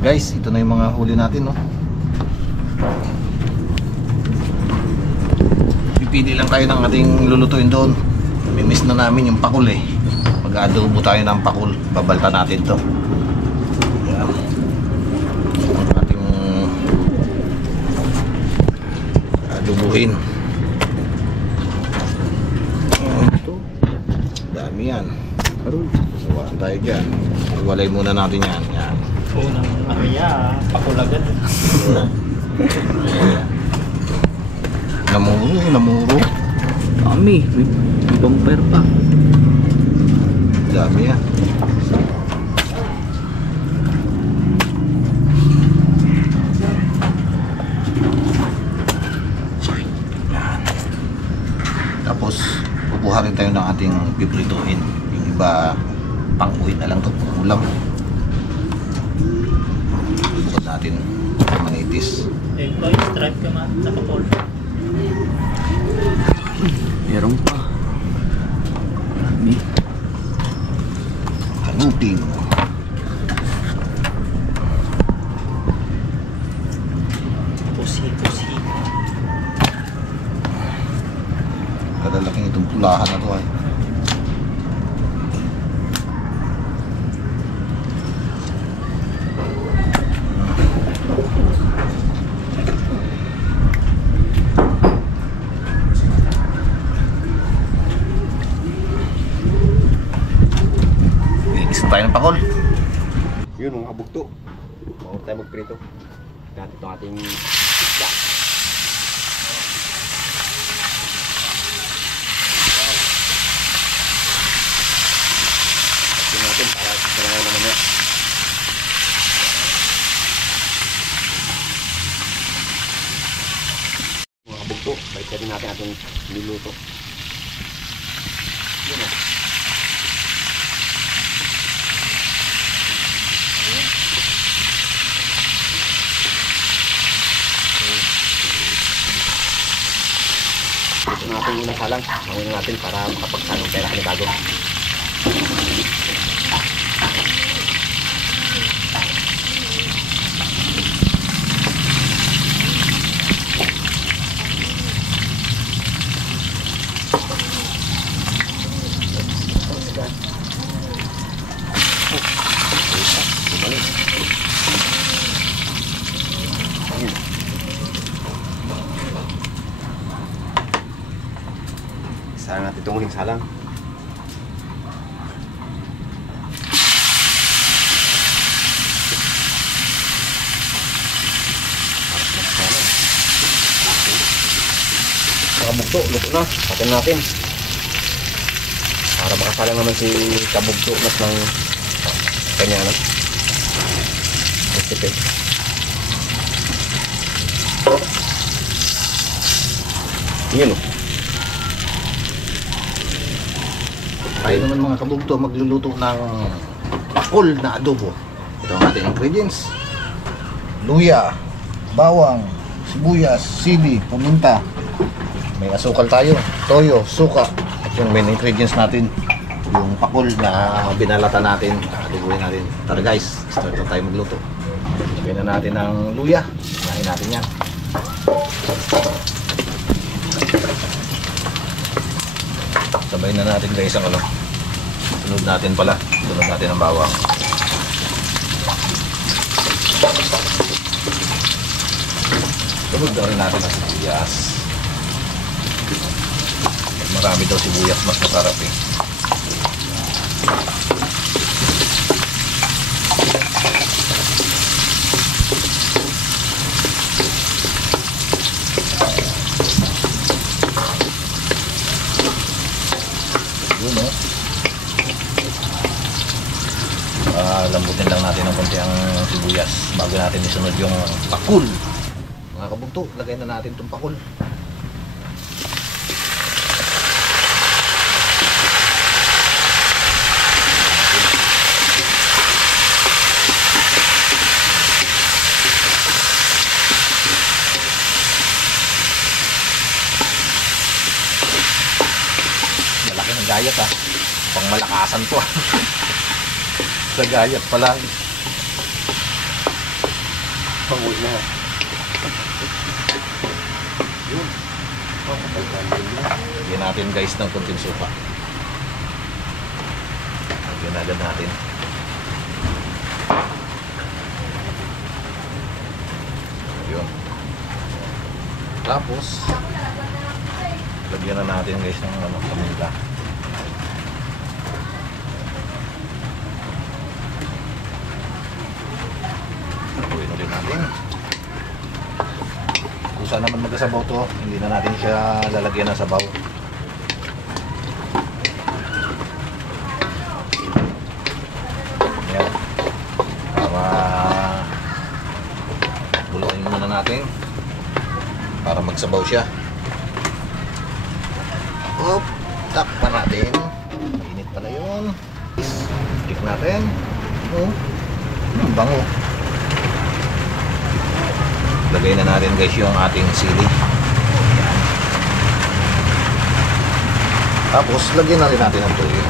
Guys, ito na yung mga huli natin, no? Pipili lang tayo ng ating lulutuin doon. Mimiss na namin yung pakul eh. Mag-adobo tayo ng pakul. Babalta natin to. Yan. Ang ating adobuhin. Ito. Dami yan. Sawaan tayo dyan. Iwalay muna natin yan. Yan. Unang ano yan, pakulagan. Namuro. Dami, may bumper pa. Dami yan. Yan. Tapos kukuha rin tayo ng ating piprituhin. Yung iba pang-uwi na lang to, ulam. Bukod natin manitis. Eh, boy, stripe ka man sa kapol. Meron pa. Dami. Hanupin. Pusi. Kadalaking itong pulahan na to ay. Tayo ng pakol. Yun mga kabugto. Huwag tayo magprito. Dati itong ating isda. Tingnan natin para sa lang naman yan. Mga kabugto, balik din natin ating niluto. Yun o. Ito natin muna salang. Mangin natin para makapagsanong pera kami bago. Sarang natin itong huling salang. Kabugto, luto na. Patin natin. Para makasalang naman si kabugto mas ng kanya na. Recipe. Yun o. Tayo naman mga kabugto magluluto ng pakul na adobo. Ito ang ating ingredients. Luya, bawang, sibuyas, sili, paminta. May asukal tayo, toyo, suka. At yung main ingredients natin, yung pakul na binalata natin, adobohin natin. Tara guys, start na tayo magluto. Lagyan na natin ng luya. Kain natin yan. Sabay na natin guys ang ano. Sunod natin pala. Sunod natin ang bawang. Sunod na rin natin ang sibuyas. Marami daw sibuyas, mas masarap eh. Yun o. Lambutin lang natin ng konti ang sibuyas bago natin isunod yung pakul. Mga kabugto, lagay na natin itong pakul. Malaki ng gayat ah. Pang malakasan to ah. Sa gayat pala. Panguwi na. Yun. Lagyan natin guys ng konting suka. Lagyan agad natin. Yun. Tapos, lagyan na natin guys ng paminta. Haluin ulit natin. Kung saan naman magkasabaw to, hindi na natin siya lalagyan ng sabaw. Yan. Para buluin muna natin para magsabaw siya. Up, takpan natin. Mainit pala yun. Stick natin. Oh, bango. Lagay na natin guys yung ating sili. Yan. Tapos lagyan na rin natin ang tuyo.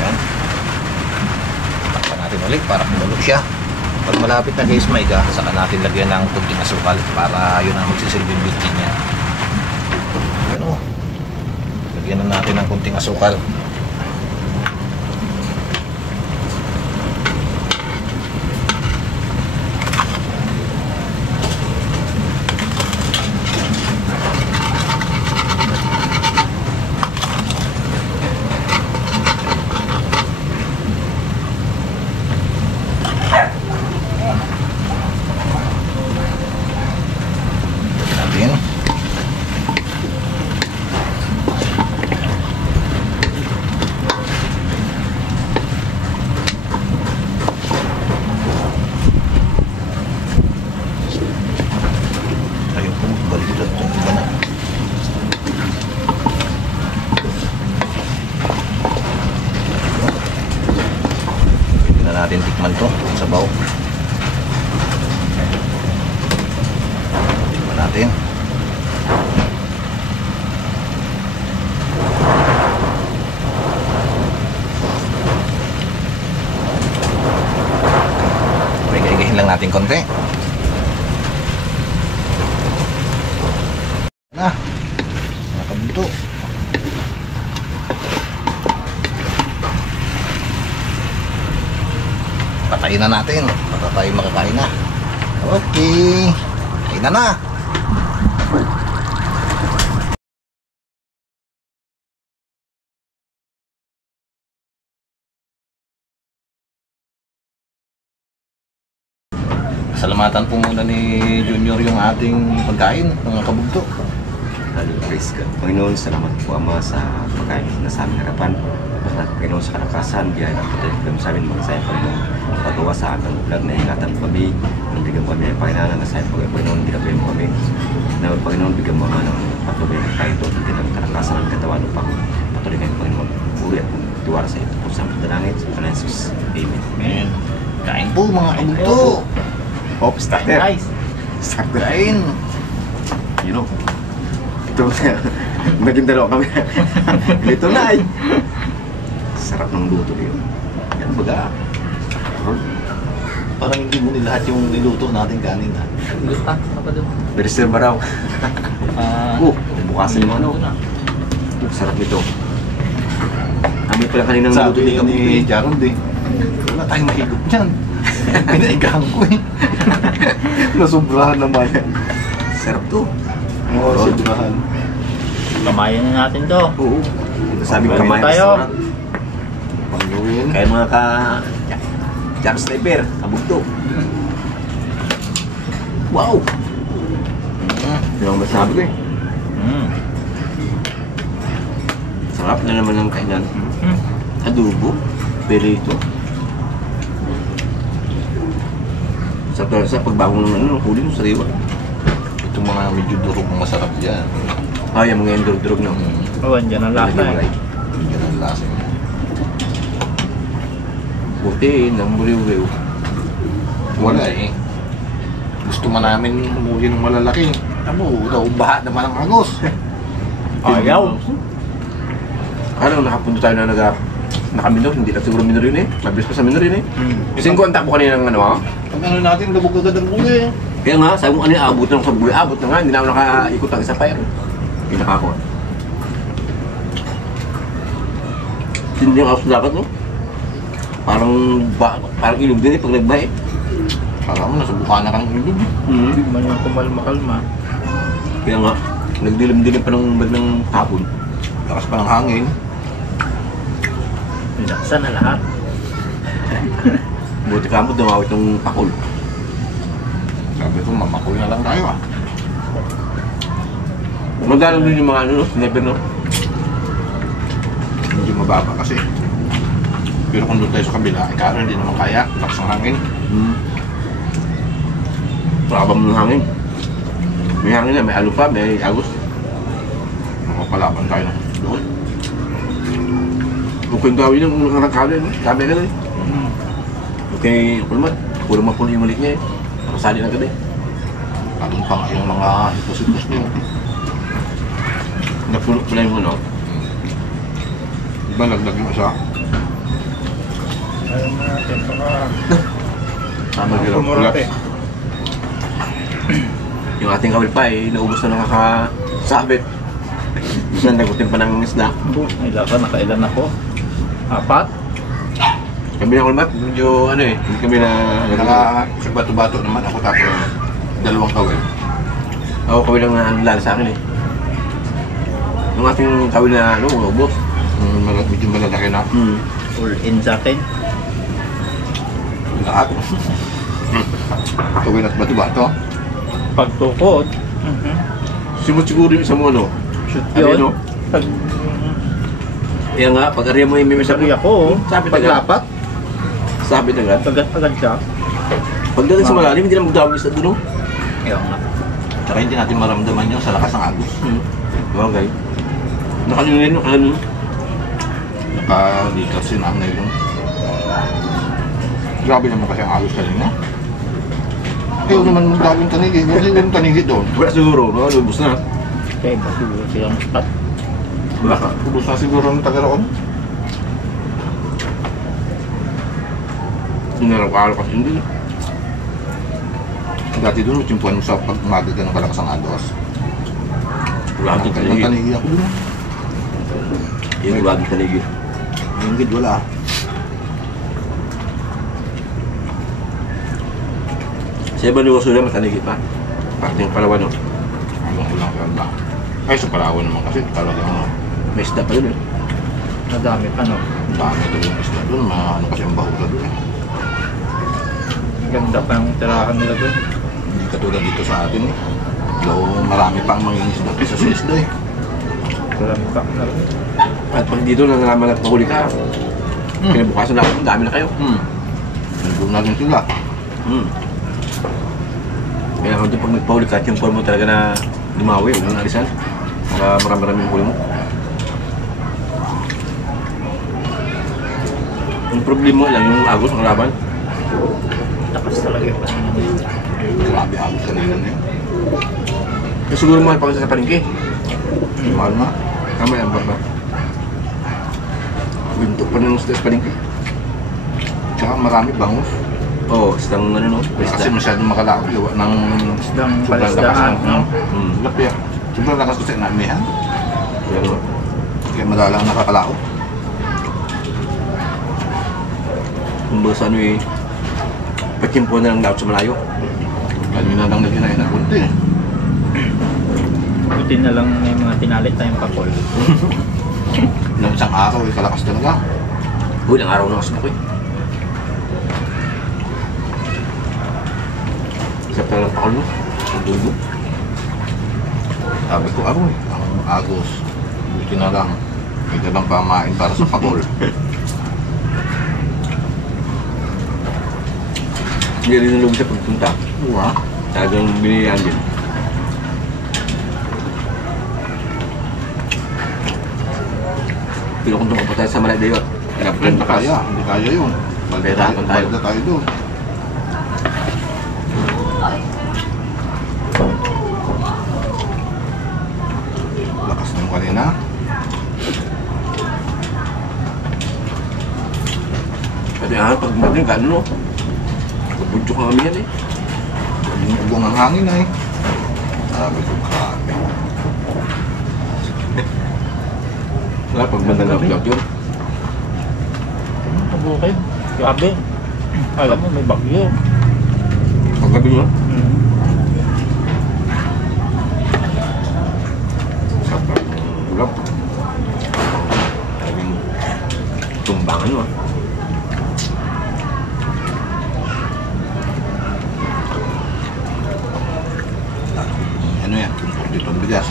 Yan. Takpan natin ulit para kumulo siya. Pag malapit na guys may ka, saka natin lagyan ng kunting asukal para yun ang magsisilbing bitchin niya. Yan o. Lagyan na natin ng kunting asukal. Lagyan natin. Natin tikman to, sabaw. Tikman natin. May lang natin konti. Na, nakabunto. Patayin na natin para tayo makakain na. Okay, kain na na. Salamatan po muna ni Junior yung ating pagkain, mga kabugto. Praise God. Panginoon, salamat po Ama sa pagkain na sa aming harapan. At Panginoon sa kalakasan, biyaya ng patuloy kami sa amin mga sayang Panginoon. Pagawa sa ating vlog na ingatan kami, bigyan kami ng Panginoon na sayang Panginoon, ginagawa mo kami. Na Panginoon, bigyan mo nga ng patuloy ng kahit ito, bigyan ng kalakasan ng katawan upang patuloy kami Panginoon. Uli at tuwara sa ito po sa dalangit sa Panginoon Jesus. Amen. Amen. Kain po mga kabugto. Oh, starter. Guys, Starter. Kain. You know. Ito, naging dalawa kami. Ito na ay. Sarap ng luto niyo. Yan baga. Parang hindi mo nilahat yung niluto natin kanina. gusta ka pa doon. Berister ba raw? Bukasan mo ano. Sarap nito. Amoy pala kaninang luto Sabi niyo ni Jaron di, wala tayong mahigop dyan. Pinaigahan ko eh. Nasubrahan naman. Sarap to. Oo, sobrahan. Kamayan na natin to. Oo. Sabi ko Kumain kumain tayo. restaurant. Pangluwin. Kaya mga Jack Sniper, kabugto. Wow! Yun ang masabi ko eh. Sarap na naman ng kainan. Adobo, perito. Sa pagbawang naman ng huli ng sariwa. Itong mga medyo durog ang masarap dyan. Ay, yung mga endurog-durog na. Oh, andyan ang lasa eh. Yan ang lasa. Buti, nang buriw-buriw. Wala eh. Gusto man namin humuli ng malalaki. Ano, daw baha naman ang agos. Ayaw. Ano, nakapunta tayo na nakaminor, hindi lang siguro minor yun eh. Mabilis pa sa minor yun eh. Kasi kung ang takbo kanina ng ano, Pag ano natin, lubog agad ang buhay. kaya nga, sabi mo kanina, abot na ako sa buhay. Abot na nga, hindi na ako nakaikot ang isa pa yan. Pinaka ako. Hindi yung ako dapat, no? Parang ilog din eh, pag nagba eh. Kala mo, nasubukan na kang ilog. Hindi man yung kumalma-kalma. Kaya nga, nagdilim-dilim pa ng ng hapon. Lakas pa ng hangin. Pinaksan na lahat. Buti ka mo, dumawit ng pakol. Sabi ko, mamakul na lang tayo ah. Magdalo din yung mga ano, no? Never no? Medyo mababa kasi. Pero kung doon tayo sa kabila, ikaw hindi naman kaya. Lakas ng hangin. Trabam ng hangin. May hangin na, may alo pa, may agos. Makapalaban tayo na doon. Kung gawin yung nakakali, no? Sabi ka na eh. Okay, kulmat. Kulang mapuno yung malik niya eh. Nakasali na agad eh. Anong pa nga yung mga hipos-hipos niyo. Napuno pala yung ano. Diba laglag yung isa? Ayaw na natin. Baka Tama yun. kumurate. Yung ating kawil pa eh, naubos na nakakasabit. Minsan nagutin pa ng isda. Nakailan ako? 4? Kami na kulmat, medyo ano eh, hindi kami na... Sa bato-bato naman ako tapos dalawang kawil. Ako kawil lang na lalo sa akin eh. Yung ating kawil na ano, ubos. Medyo malalaki na. All in sa atin. Lahat. Kawil at bato-bato. Pagtukod. Siguro yung isa mo ano. Shoot Ano yun, yun. no? Kaya nga, pag area mo yung may Sabi ako, Sabi agad. Paglapat? Sabi agad. agad siya. Pagdating sa malalim, hindi na magdawis na doon. Ayaw nga. Tsaka hindi natin maramdaman yun sa lakas ng agos. Okay. Nakalungin yung ano. Nakalikat si nanay yun. Grabe naman kasi ang agos kanina. Ayaw naman daming tanigi. Hindi yung tanigi doon. Wala siguro, no? Lubos na. Okay, siguro silang spot. Baka. Ubus na siguro ng taga-roon. Inarap-alap kasi hindi. Dati doon, utsimpuan mo sa pag umaga ng kalakas ang agos. Wala akong Ilang tanigi. tanigi ako doon. Yung wala akong tanigi. Yung gid wala. Sa iba ni Wasula, matanigi pa. Parte yung Palawan, no? Hanggang ulang ganda. Ay, sa Palawan naman kasi talagang May isda pa yun, eh. Nadami pa, no? ang dami doon yung isla doon. Ano kasi ang bahula doon eh. Ganda pa yung tirahan nila doon. Hindi katulad dito sa atin eh. Though marami pang mga isla kaysa sa isla eh. Marami pa na rin. At pag dito na nalaman at mahuli ka, kinabukasan na ang dami na kayo. Nandun na rin sila. Kaya kung pag nagpahuli ka, yung form mo talaga na lumawi, huwag nang alisan. Para marami-rami yung huli mo. Yung problema lang, yung agos ng laban. Takas talaga yung paningin nila. Grabe agos kanina na yun. Yung siguro mahal pa kasi sa palengke. Mahal nga. Tama yan, baba. Binto pa ng sa palengke. Tsaka marami bangus. Oo, isang ano no, Kasi masyadong makalaki. Gawa ng Isdang sobrang lakas palisdaan, ng no? lapya. Sobrang lakas kasi ng amihan. Pero, Kaya madalang nakakalao. kumbaga sa ano eh, pakimpo na lang dapat sa malayo. Kanina lang nagkinain na kunti eh. Buti na lang may mga tinalit tayong pakol. Nang isang araw eh, kalakas talaga. Uy, ilang araw na ako sumukay. Isa pa lang pakol no? Ang dugo. Sabi ko, aroy, ang agos. Buti na lang. May dalang pamain para sa pakol. Hindi rin nalugod sa pagpunta. Uwa. Talagang binilihan din. Pero kung tumapo tayo sa Malaydayo, kailangan Hindi kaya, hindi kaya yun. Balda tayo. Balda tayo doon. Lakas ng mo kanina. Kasi pag maging gano'n, budyo ka kami yan eh. Bumubong ang hangin ay. Sabi ko, grabe. Wala, pag bandang vlog yun. Pabukid. Grabe. Alam mo, may bagyo. Pag gabi mo, sarap ng ulap. Sabi mo, tumbangan mo. Ano yan? Tumpok dito ang bigas.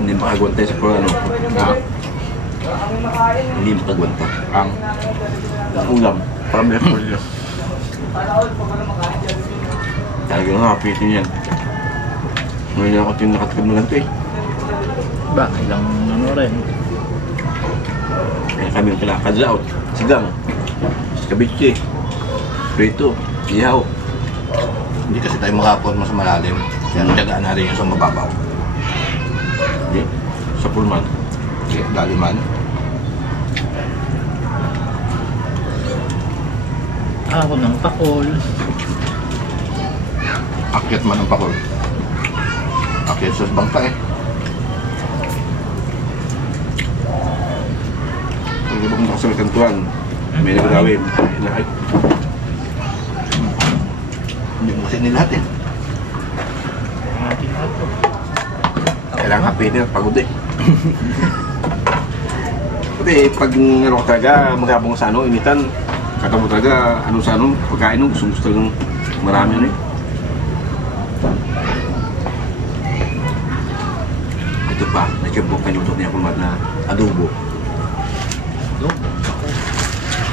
Hindi makagwantay sa ano. Hindi makagwanta. Ang Ulam. Parang may ako dito. Talagang nakapitin yan. Ngayon ako tinakatikab ng ganito eh. Ba, ilang ano rin. Kaya kami yung kinakadlaot. Sigang. Kabitsi. Prito. Ihaw. hindi kasi tayo makaporma sa malalim. Kaya tiyagaan na rin yung sa mababaw. Hindi. Sa pulman. Okay, daliman. Ako ng pakol. Akyat man ang pakol. Akyat sa bangka eh. Ang ibang nakasal kantuan. May nagrawin. Hindi mo kasi nilahat eh. Kailangan kapitin at pagod eh. Kasi pag ano ka talaga, magabong sa ano, initan, katamo talaga, ano sa ano, pagkain mo, gusto talagang marami ano eh. Ito pa, nagsiyabok kayo luto niya kumat na adobo.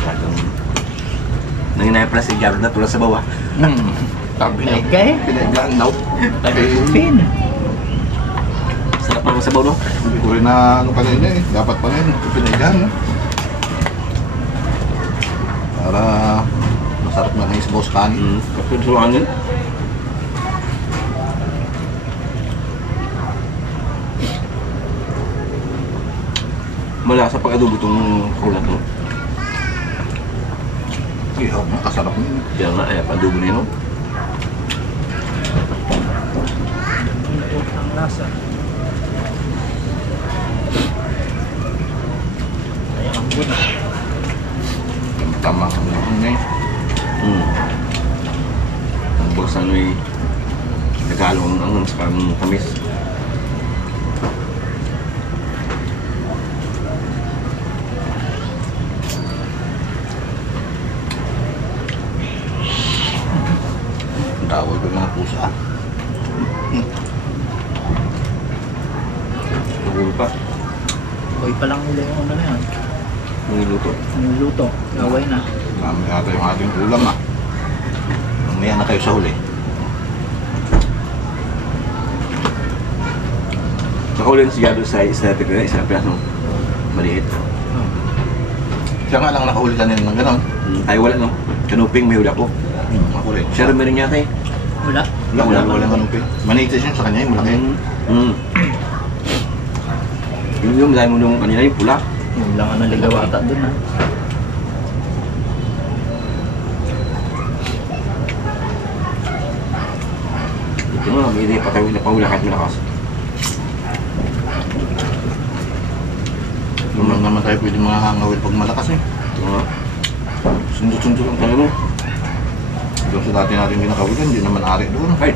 Talagang nanginaya pala si Jarod na tulad sa bawah. Sabi niya, Okay. pinaglaan daw. Pin. Sarap naman sa bawah, no? Hindi ko rin na ano kanina eh. Dapat pa rin, pinaglaan. No? Para masarap na ng isbos kanin. Kapag sa hangin. Malasa pag adobo itong kulat mo. Ihaw, makasarap yun. Kaya nga, ay adobo niya, no? Ang lasa. Kaya ang guna. Tama ang ano ngayon. Ang boss ano eh, nagalo ang sa kang tamis. Ang tawag ko mga pusa. Nagulo pa, Boy pa lang nila yung ano na yan. nangiluto. Niluto. Gaway na. Dami yata yung ating ulam ah. Mamaya na kayo sa huli. Nakahuli na si Gado sa isa natin isa na pirasong maliit. Siya nga lang nakahuli kanina ng gano'n. Ay wala no, kanuping may huli ako. Nakahuli. Siya rin meron yata eh. Wala. Wala kanupin. Manitis yun sa kanya yung malaki. Yung dahil mo nung kanina yung pula. Yung lang ang naligawata dun ha. Ito mo, may hindi pa tayo na pahula kahit malakas. Naman naman tayo pwede mga hangawin pag malakas eh. Sundot-sundot ang tayo mo. Doon sa dati natin ginakawilan, hindi naman ari doon. Ay!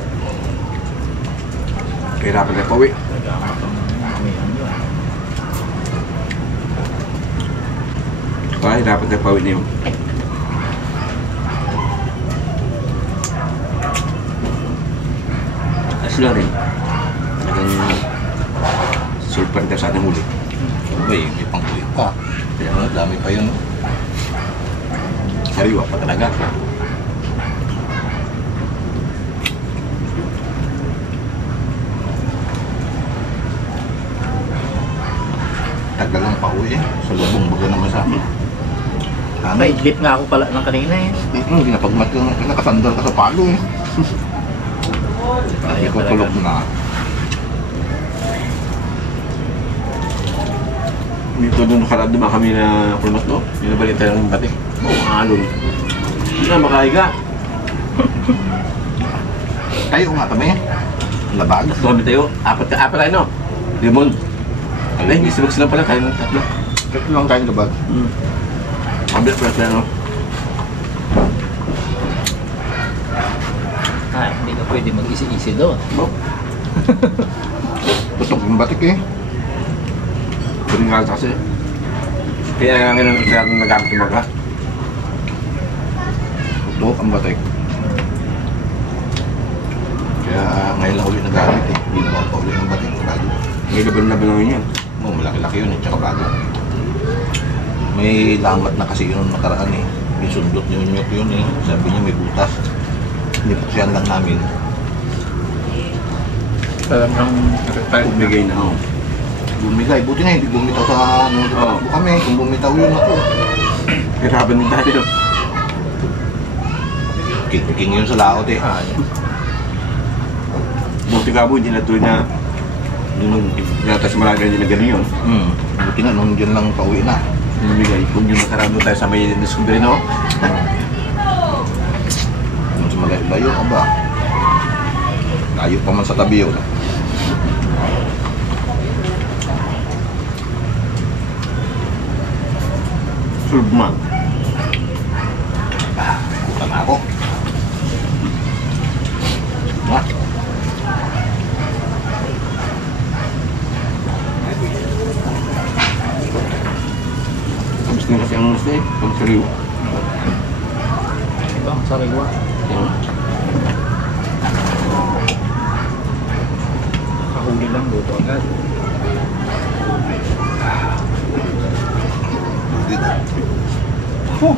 Kahirapan tayo pawi. Kailangan pang may ano yun. Kahirapan tayo pawi na yun. Sila rin. Talagang sulpan tayo sa ating huli. Abay, hindi pang kulit pa. Kaya ang dami pa yun. Sariwa pa talaga. Tagal lang pa uwi eh. Sa lubong baga naman sa amin. Ano? Maidlip nga ako pala ng kanina eh. Ginapagmat yung nakasandal ka sa palo eh. Ikutulog na. Dito doon nakaraan naman kami na pulmas no? Yung nabalik tayo ng batik. Oo, alon. Hindi na makahiga. Tayo nga kami. Labag. Tapos kami tayo, apat tayo no? Limon. Ay, hindi sabag sila pala, kayo ng tatlo. Ito lang tayong labag. Kabit pala sila no? Hindi ka pwede mag-isi-isi doon. No? Tutok yung batik eh. Pwede nga kasi. Kaya nga ngayon nagamit yung mga. Tutok ang batik. Kaya ngayon lang ulit nagamit eh. Hindi naman pa ulit ng batik. Bago. May laban-laban lang yun. Oh, malaki-laki yun eh. Tsaka bago. May lamat na kasi yun nakaraan eh. May sundot niyo yun eh. Sabi niya may butas. Nipuksyan lang namin. Talagang tayo. Bigay na ako. Bumigay. Buti na hindi bumitaw sa ano. Oo. Kami. Kung bumitaw yun ako. Hirapan din tayo. King yun sa laot eh. Buti ka po, hindi na tuloy na nung yata sa Malaga hindi na gano'n yun. Buti nga nung dyan lang pauwi na. Bumigay. Kung yung nakaraan doon tayo sa may discovery no? Nung sa malayo ka ba? Layo pa man sa tabi yun. Surb man. Kuta na ako. Wah. Tapos na kasi ang gusto eh. Pag sariwa. Ito ang sariwa. Yan. Kahuli lang luto agad. Oh.